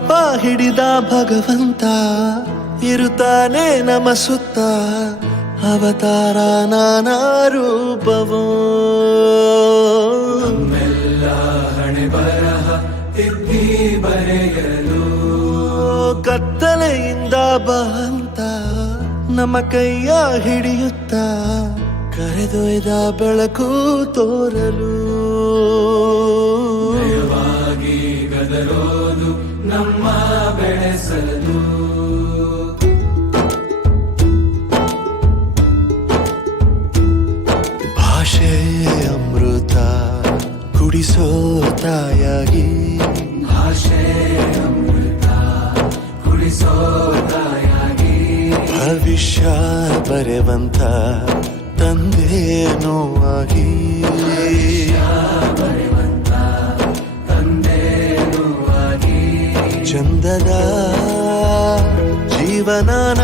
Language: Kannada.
ಪಾಪ ಹಿಡಿದ ಭಗವಂತ ಇರುತ್ತಾನೆ ನಮ ಸುತ್ತ ಅವತಾರ ನಾನಾ ರೂಪವೋ ನಮ್ಮೆಲ್ಲ ಹಣೆ ಬರಹ ತಿದ್ದಿ ಬರೆಯಲು ಕತ್ತಲೆಯಿಂದ ಬಂತ ನಮ್ಮ ಕೈಯ ಹಿಡಿಯುತ್ತ ಕರೆದೊಯ್ದ ಬೆಳಕು ತೋರಲು ನಯವಾಗಿ ಗದರೋದು ನಮ್ಮ ಬೆಳೆಸಲು ಭಾಷೆ ಅಮೃತ ಕುಡಿಸೋ ತಾಯಾಗಿ ಭಾಷೆ ಅಮೃತ ಕುಡಿಸೋ ತಾಯಾಗಿ ಭವಿಷ್ಯ ಬರೆವಂತ ತಂದೆನೋ ಆಗಿ ಬರೆವಂತ ತಂದೆನೂ ಆಗಿ ಚಂದದ ಜೀವನನ